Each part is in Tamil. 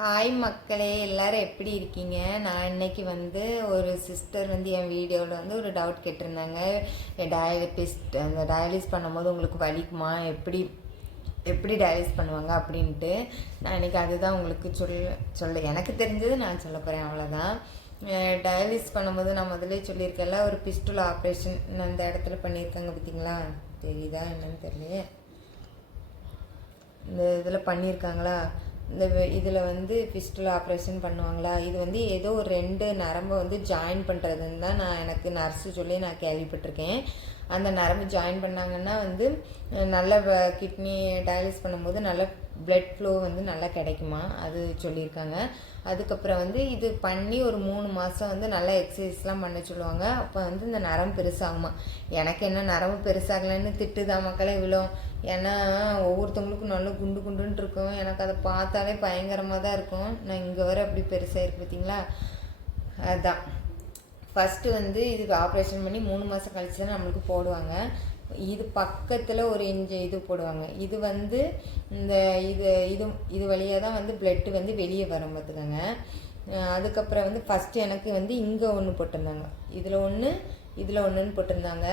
ஹாய் மக்களே, எல்லாரும் எப்படி இருக்கீங்க? நான் இன்னைக்கு ஒரு சிஸ்டர் என் வீடியோவில் ஒரு டவுட் கேட்டிருந்தாங்க. அந்த டயாலிஸ் பண்ணும்போது உங்களுக்கு வலிக்குமா, எப்படி எப்படி டயாலிஸ் பண்ணுவாங்க அப்படின்ட்டு. நான் இன்றைக்கி அதுதான் உங்களுக்கு சொல்ல எனக்கு தெரிஞ்சது நான் சொல்ல போகிறேன், அவ்வளோதான். டயாலிஸ் பண்ணும்போது நான் முதலே சொல்லியிருக்கேன்ல, ஒரு பிஸ்டுலா ஆப்ரேஷன் அந்த இடத்துல பண்ணியிருக்காங்க. பார்த்தீங்களா, தெரியுதா என்னன்னு தெரியலையே. இந்த இதில் பண்ணியிருக்காங்களா, இந்த இதில் ஃபிஸ்டுலா ஆப்ரேஷன் பண்ணுவாங்களா. இது ஏதோ ஒரு 2 நரம்பை ஜாயின் பண்ணுறதுன்னு தான் எனக்கு நர்ஸு சொல்லி நான் கேள்விப்பட்டிருக்கேன். அந்த நரம்பு ஜாயின் பண்ணாங்கன்னா நல்ல கிட்னி டயாலிஸ் பண்ணும்போது நல்ல பிளட் ஃப்ளோ நல்லா கிடைக்குமா, அது சொல்லியிருக்காங்க. அதுக்கப்புறம் இது பண்ணி ஒரு 3 மாதம் நல்லா எக்ஸசைஸ்லாம் பண்ண சொல்லுவாங்க. அப்போ இந்த நரம்பு பெருசாகுமா. எனக்கு என்ன நரம்பு பெருசாகலைன்னு திட்டுதான் மக்களே விழும். ஏன்னா ஒவ்வொருத்தவங்களுக்கும் நல்லா குண்டு குண்டுன்ட்டு இருக்கும். எனக்கு அதை பார்த்தாலே பயங்கரமாக தான் இருக்கும். நான் இங்கே வர அப்படி பெருசாக இருக்குது பார்த்தீங்களா. அதுதான் ஃபஸ்ட்டு இதுக்கு ஆப்ரேஷன் பண்ணி 3 மாதம் கழிச்சு தான் நம்மளுக்கு போடுவாங்க. இது பக்கத்தில் ஒரு இன்ச்சு இது போடுவாங்க. இது இந்த இது இது இது வழியாக தான் பிளட்டு வெளியே வரும் பார்த்துக்கோங்க. அதுக்கப்புறம் ஃபஸ்ட்டு எனக்கு இங்கே ஒன்று போட்டிருந்தாங்க, இதில் ஒன்றுன்னு போட்டிருந்தாங்க.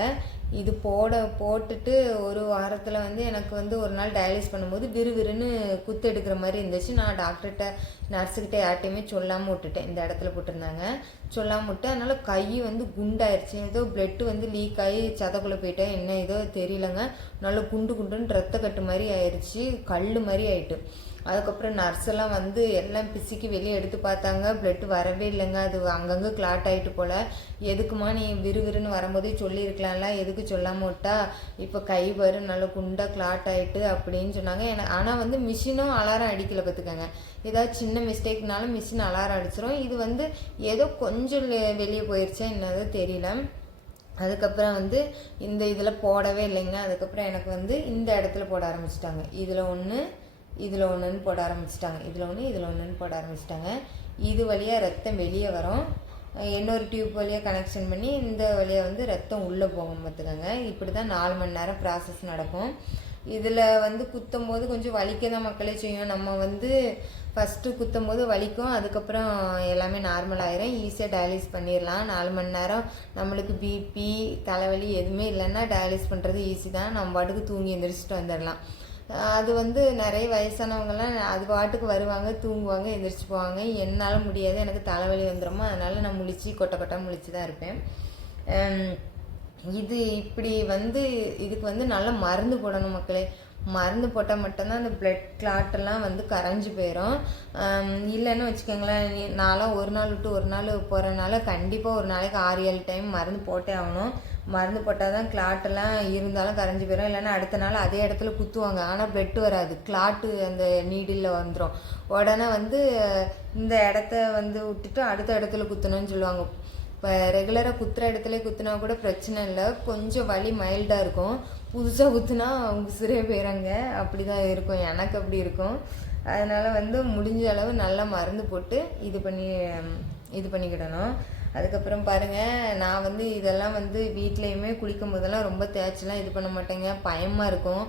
இது போட்டுட்டு ஒரு வாரத்தில் எனக்கு ஒரு நாள் டயாலிஸ் பண்ணும்போது விறுவிறுன்னு குத்து எடுக்கிற மாதிரி இருந்துச்சு. நான் டாக்டர்கிட்ட நர்ஸுக்கிட்ட யார்ட்டையுமே சொல்லாமல் விட்டுட்டேன். இந்த இடத்துல போட்டிருந்தாங்க, சொல்லாமல் விட்டு. அதனால் கை குண்டாயிருச்சு. ஏதோ பிளட்டு லீக் ஆகி சதைக்குள்ளே போயிட்டேன், என்ன ஏதோ தெரியலங்க. நல்லா குண்டு குண்டுன்னு ரத்த கட்டு மாதிரி ஆயிடுச்சு, கல் மாதிரி ஆயிட்டு. அதுக்கப்புறம் நர்ஸெல்லாம் எல்லாம் பிசிக்கு வெளியே எடுத்து பார்த்தாங்க. பிளட்டு வரவே இல்லைங்க. அது அங்கங்கே கிளாட் ஆகிட்டு போல். எதுக்குமா நீ விறுவிறுன்னு வரும்போதே சொல்லியிருக்கலாம்ல, எதுக்கு சொல்லாமல் விட்டா, இப்போ கை வரும் நல்லா குண்டாக கிளாட் ஆகிட்டு அப்படின்னு சொன்னாங்க. எனக்கு ஆனால் மிஷினும் அலாரம் அடிக்கலை பார்த்துக்கோங்க. ஏதாவது சின்ன மிஸ்டேக்னாலும் மிஷின் அலாரம் அடிச்சிடும். இது ஏதோ கொஞ்சம் வெளியே போயிடுச்சா என்னதோ தெரியல. அதுக்கப்புறம் இந்த இதில் போடவே இல்லைங்க. அதுக்கப்புறம் எனக்கு இந்த இடத்துல போட ஆரம்பிச்சிட்டாங்க. இதில் ஒன்றுன்னு போட ஆரம்பிச்சிட்டாங்க. இதில் ஒன்றுன்னு போட ஆரம்பிச்சிட்டாங்க. இது வழியாக ரத்தம் வெளியே வரும். இன்னொரு டியூப் வழியாக கனெக்ஷன் பண்ணி இந்த வழியாக ரத்தம் உள்ளே போகும் பார்த்துக்கோங்க. இப்படி தான் 4 மணி நேரம் ப்ராசஸ் நடக்கும். இதில் குத்தும் போது கொஞ்சம் வலிக்க தான் மக்களே செய்யும். நம்ம ஃபஸ்ட்டு குத்தும் போது வலிக்கும். அதுக்கப்புறம் எல்லாமே நார்மல் ஆயிரும். ஈஸியாக டயாலிஸ் பண்ணிடலாம். 4 மணி நேரம் நம்மளுக்கு பிபி தலைவலி எதுவுமே இல்லைன்னா டயாலிஸ் பண்ணுறது ஈஸி தான். நம்ம பாட்டுக்கு தூங்கி எந்திரிச்சிட்டு வந்துடலாம். அது நிறைய வயசானவங்கலாம் அது பாட்டுக்கு வருவாங்க, தூங்குவாங்க, எந்திரிச்சு போவாங்க. என்னால் முடியாது, எனக்கு தலைவலி வந்துடுமோ. அதனால் நான் கொட்டை முழிச்சு தான் இருப்பேன். இது இப்படி இதுக்கு நல்ல மருந்து போடணும் மக்களே. மருந்து போட்டால் மட்டும்தான் அந்த பிளட் கிளாட்டெல்லாம் கரைஞ்சி போயிடும். இல்லைன்னு வச்சுக்கோங்களேன், நான்லாம் ஒரு நாள் விட்டு ஒரு நாள் போகிறனால கண்டிப்பாக ஒரு நாளைக்கு 6-7 டைம் மருந்து போட்டே ஆகணும். மருந்து போட்டால் தான் கிளாட்டெல்லாம் இருந்தாலும் கரைஞ்சி போயிடும். இல்லைன்னா அடுத்த நாள் அதே இடத்துல குத்துவாங்க, ஆனால் பிளட்டு வராது, கிளாட்டு அந்த நீடில் வந்துடும். உடனே இந்த இடத்த விட்டுட்டு அடுத்த இடத்துல குத்தணும்னு சொல்லுவாங்க. இப்போ ரெகுலராக குத்துற இடத்துல குத்துனா கூட பிரச்சனை இல்லை, கொஞ்சம் வலி மைல்டாக இருக்கும். புதுசாக குத்துனா உசுரே போயிறாங்க, அப்படி தான் இருக்கும். எனக்கு அப்படி இருக்கும். அதனால் முடிஞ்ச அளவு நல்லா மருந்து போட்டு இது பண்ணிக்கிடணும். அதுக்கப்புறம் பாருங்கள், நான் இதெல்லாம் வீட்லேயுமே குளிக்கும் போதெல்லாம் ரொம்ப தேய்ச்சிலாம் இது பண்ண மாட்டேங்க. பயமாக இருக்கும்.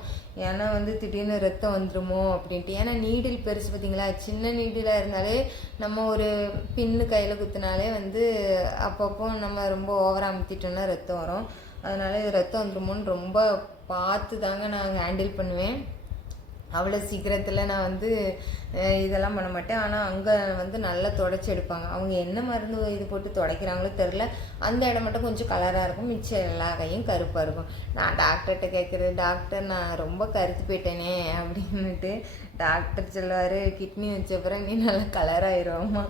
ஏன்னா திடீர்னு ரத்தம் வந்துடுமோ அப்படின்ட்டு. ஏன்னா நீடில் பெருசு பார்த்தீங்களா, சின்ன நீடிலாக இருந்தாலே நம்ம ஒரு பின்னு கையில் குத்தினாலே அப்பப்போ நம்ம ரொம்ப ஓவராக அமுத்திட்டோம்னா ரத்தம் வரும். அதனால் இது ரத்தம் வந்துடுமோன்னு ரொம்ப பார்த்து தாங்க நான் ஹேண்டில் பண்ணுவேன். அவ்வளோ சீக்கிரத்தில் நான் இதெல்லாம் பண்ண மாட்டேன். ஆனால் அங்கே நல்லா தொடச்சி எடுப்பாங்க. அவங்க என்ன மருந்து இது போட்டு துடைக்கிறாங்களோ தெரில. அந்த இடம் மட்டும் கொஞ்சம் கலராக இருக்கும், மிச்சம் எல்லா கையும் கருப்பாக இருக்கும். நான் டாக்டர்கிட்ட கேட்குறது, டாக்டர் நான் ரொம்ப கருத்து போயிட்டேனே அப்படின்னுட்டு. டாக்டர் சொல்லுவார், கிட்னி வச்சப்பறம் நீ நல்லா கலராகிடுவோம்மா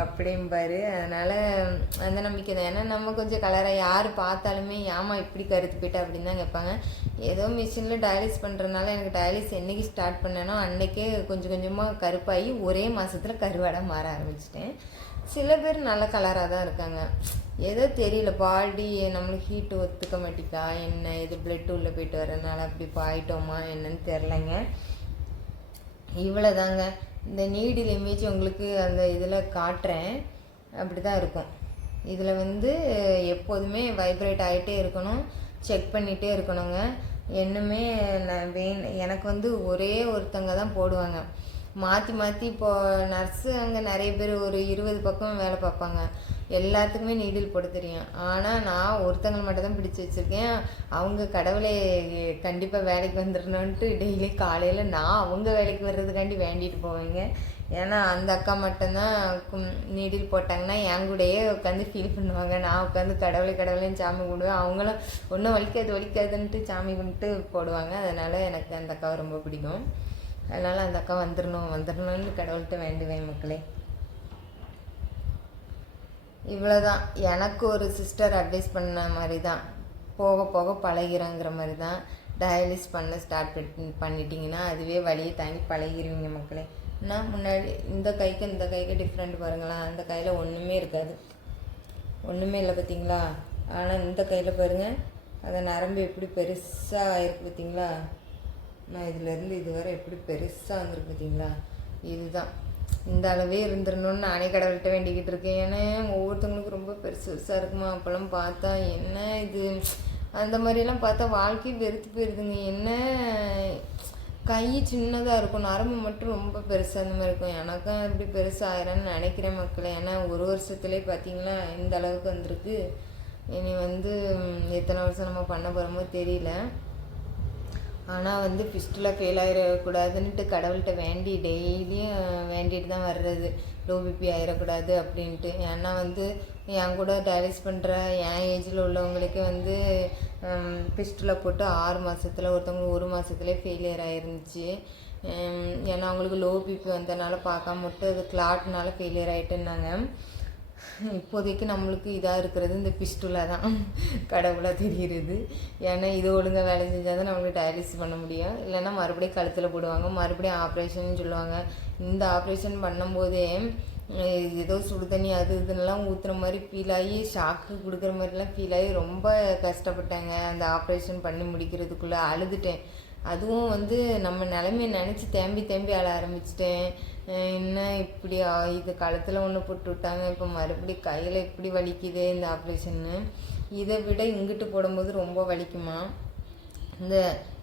அப்படிம்பாரு. அதனால் அந்த நம்பிக்கை தான். ஏன்னா நம்ம கொஞ்சம் கலராக யார் பார்த்தாலுமே ஏமா இப்படி கருத்து போயிட்டா அப்படின்னு தான் கேட்பாங்க. ஏதோ மிஷினில் டயாலிஸ் பண்ணுறதுனால எனக்கு டயாலிஸ் என்றைக்கு ஸ்டார்ட் பண்ணேனோ அன்றைக்கே கொஞ்சம் கொஞ்சமாக கருப்பாகி ஒரே மாதத்தில் கருவாடாக மாற ஆரம்பிச்சிட்டேன். சில பேர் நல்ல கலராக தான் இருக்காங்க. ஏதோ தெரியல, பாடி நம்மளுக்கு ஹீட்டு ஒத்துக்க மாட்டேக்கா என்ன, இது பிளட் உள்ளே போயிட்டு வரதுனால அப்படி பாயிட்டோமா என்னன்னு தெரிலங்க. இவ்வளோதாங்க. இந்த நீடில் இமேஜ் உங்களுக்கு அந்த இதில் காட்டுறேன். அப்படி தான் இருக்கும். இதில் எப்போதுமே வைப்ரேட் ஆகிட்டே இருக்கணும், செக் பண்ணிகிட்டே இருக்கணுங்க. இன்னுமே நான் எனக்கு ஒரே ஒருத்தங்க தான் போடுவாங்க. மாற்றி மாற்றி இப்போது நர்ஸு அங்கே நிறைய பேர் ஒரு 20 பக்கம் வேலை பார்ப்பாங்க. எல்லாத்துக்குமே நீடில் போட தெரியும். ஆனால் நான் ஒருத்தங்களை மட்டும் தான் பிடிச்சி வச்சுருக்கேன். அவங்க கடவுளை கண்டிப்பாக வேலைக்கு வந்துடணுன்ட்டு டெய்லி காலையில் நான் அவங்க வேலைக்கு வர்றதுக்காண்டி வேண்டிட்டு போவேங்க. ஏன்னா அந்த அக்கா மட்டும்தான் நீடில் போட்டாங்கன்னா என் கூடயே உட்காந்து ஃபீல் பண்ணுவாங்க. நான் உட்காந்து கடவுளைன்னு சாமி கும்பிடுவேன். அவங்களும் ஒன்றும் வலிக்காதுன்ட்டு சாமி கும்பிட்டு போடுவாங்க. அதனால் எனக்கு அந்த அக்காவை ரொம்ப பிடிக்கும். அதனால் அந்த அக்கா வந்துடணும்னு கடவுள்கிட்ட வேண்டுவேன் மக்களே. இவ்வளோதான். எனக்கு ஒரு சிஸ்டர் அட்வைஸ் பண்ண மாதிரி தான், போக போக பழகிறங்கிற மாதிரி தான். டயாலிஸ் பண்ண ஸ்டார்ட் பண்ணிட்டீங்கன்னா அதுவே வலியை தாங்கி பழகிடுவீங்க மக்களே. நான் முன்னாடி இந்த கைக்கு டிஃப்ரெண்ட் பாருங்களேன். அந்த கையில் ஒன்றுமே இருக்காது, ஒன்றுமே இல்லை பார்த்தீங்களா. ஆனால் இந்த கையில் பாருங்கள், அந்த நரம்பு எப்படி பெருசாக ஆயிருக்கு பார்த்தீங்களா. நான் இதிலேருந்து இதுவரை எப்படி பெருசாக வந்துருக்கு பார்த்தீங்களா. இதுதான் இந்த அளவே இருந்துடணும்னு நானே கடவுள்கிட்ட வேண்டிக்கிட்டு இருக்கேன். ஏன்னா ஒவ்வொருத்தவங்களுக்கு ரொம்ப பெருசாக இருக்குமா. அப்போல்லாம் பார்த்தா என்ன இது, அந்த மாதிரிலாம் பார்த்தா வாழ்க்கையை வெறுத்து போயிருதுங்க. என்ன கை சின்னதாக இருக்கும், நரம்பு மட்டும் ரொம்ப பெருசாக அந்த மாதிரி இருக்கும். எனக்கும் அப்படி பெருசாக ஆயிரம்னு நினைக்கிறேன் மக்களே. ஏன்னா ஒரு வருஷத்துலேயே பார்த்தீங்களா இந்த அளவுக்கு வந்திருக்கு. இனி எத்தனை வருஷம் நம்ம பண்ண போகிறோமோ தெரியல. ஆனால் ஃபிஸ்டில் ஃபெயில் ஆகிடக்கூடாதுன்ட்டு கடவுள்கிட்ட டெய்லியும் வேண்டிட்டு தான் வர்றது. லோ பிபி ஆகிடக்கூடாது அப்படின்ட்டு. ஏன்னா என் கூட டயாலிஸ் பண்ணுற என் ஏஜில் உள்ளவங்களுக்கே ஃபிஸ்டில் போட்டு 6 மாதத்தில், ஒருத்தவங்க 1 மாதத்துலேயே ஃபெயிலியர் ஆகிருந்துச்சு. ஏன்னா அவங்களுக்கு லோ பிபி வந்ததுனால பார்க்காம மட்டும் அது கிளாட்னால ஃபெயிலியர் ஆகிட்டுன்னாங்க. இப்போதைக்கு நம்மளுக்கு இதாக இருக்கிறது இந்த பிஸ்டுலா தான் கடவுளாக தெரிகிறது. ஏன்னா இது ஒழுங்காக வேலை செஞ்சால் தான் நம்மளுக்கு டயாலிசிஸ் பண்ண முடியும். இல்லைன்னா மறுபடியும் கழுத்தில் போடுவாங்க, மறுபடியும் ஆப்ரேஷன் சொல்லுவாங்க. இந்த ஆப்ரேஷன் பண்ணும்போதே ஏதோ சுடு தண்ணி அது இதுன்னெலாம் ஊற்றுற மாதிரி ஃபீல் ஆகி, ஷாக்கு கொடுக்குற மாதிரிலாம் ஃபீல் ஆகி ரொம்ப கஷ்டப்பட்டாங்க. அந்த ஆப்ரேஷன் பண்ணி முடிக்கிறதுக்குள்ளே அழுதுட்டேன். அதுவும் நம்ம நிலைமையை நினச்சி தேம்பி அழ ஆரம்பிச்சிட்டேன். என்ன இப்படி இது கழுத்தில் ஒன்று போட்டு விட்டாங்க, இப்போ மறுபடியும் கையில் இப்படி வலிக்குது இந்த ஆப்ரேஷன்னு. இதை விட இங்கிட்டு போடும்போது ரொம்ப வலிக்குமா.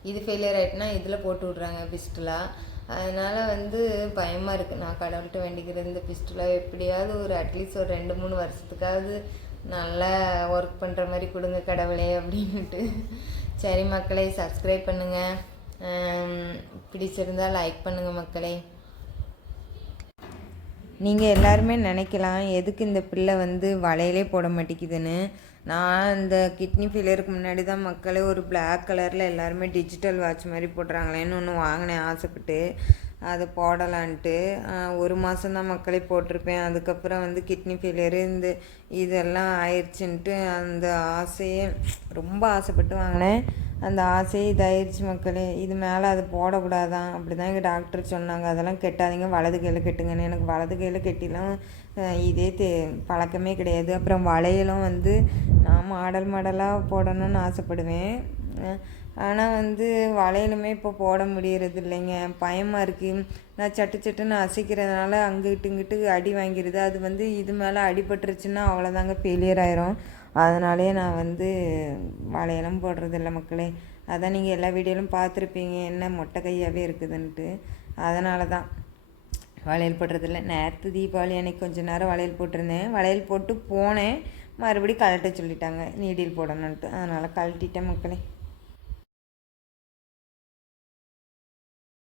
இது ஃபெயிலியர் ஆகிட்டுனா இதில் போட்டு விட்றாங்க பிஸ்டுலா. அதனால் பயமாக இருக்குது. நான் கடவுள்கிட்ட வேண்டிக்கிறது இந்த பிஸ்டுலா எப்படியாவது ஒரு அட்லீஸ்ட் ஒரு 2-3 வருஷத்துக்காவது நல்லா ஒர்க் பண்ணுற மாதிரி கொடுங்க கடவுளே அப்படின்ட்டு. சரி மக்களே, சப்ஸ்கிரைப் பண்ணுங்கள், பிடிச்சிருந்தால் லைக் பண்ணுங்கள் மக்களே. நீங்கள் எல்லாருமே நினைக்கலாம் எதுக்கு இந்த பிள்ளை வளையலே போட மாட்டேங்குதுன்னு. நான் இந்த கிட்னி ஃபெயிலியருக்கு முன்னாடி தான் மக்களே ஒரு பிளாக் கலரில் எல்லாருமே டிஜிட்டல் வாட்ச் மாதிரி போடுறாங்களேன்னு ஒன்று வாங்கினேன் ஆசைப்பட்டு. அதை போடலான்ட்டு 1 மாதம்தான் மக்களே போட்டிருப்பேன். அதுக்கப்புறம் கிட்னி ஃபெயிலியரு இதெல்லாம் ஆயிடுச்சுன்ட்டு அந்த ஆசையே ரொம்ப ஆசைப்பட்டு வாங்கினேன். அந்த ஆசையே இதாகிடுச்சு மக்களே. இது மேலே அது போடக்கூடாதான் அப்படி தான் எங்கள் டாக்டர் சொன்னாங்க. அதெல்லாம் கெட்டாதீங்க, வலது கையில் கெட்டுங்கன்னு. எனக்கு வலது கையில் கெட்டிலாம் இதே பழக்கமே கிடையாது. அப்புறம் வளையலும் நான் மாடலாக போடணும்னு ஆசைப்படுவேன். ஆனால் வளையலுமே இப்போ போட முடியறது இல்லைங்க, பயமாக இருக்குது. நான் சட்டுன்னு அசைக்கிறதுனால அங்கிட்டு இங்கிட்டு அடி வாங்கிடுது. அது இது மேலே அடிபட்டுருச்சுன்னா அவ்வளோதாங்க, ஃபெயிலியர் ஆயிரும். அதனாலே நான் வளையலும் போடுறதில்ல மக்களே. அதான் நீங்கள் எல்லா வீடியோலும் பார்த்துருப்பீங்க என்ன மொட்டை கையாகவே இருக்குதுன்ட்டு. அதனால தான் வளையல் போடுறதில்ல. நேற்று தீபாவளி அன்னைக்கு கொஞ்சம் நேரம் வளையல் போட்டிருந்தேன். வளையல் போட்டு போனேன், மறுபடியும் கழட்ட சொல்லிட்டாங்க நீடில் போடணுன்ட்டு. அதனால் கழட்டிட்டேன் மக்களே.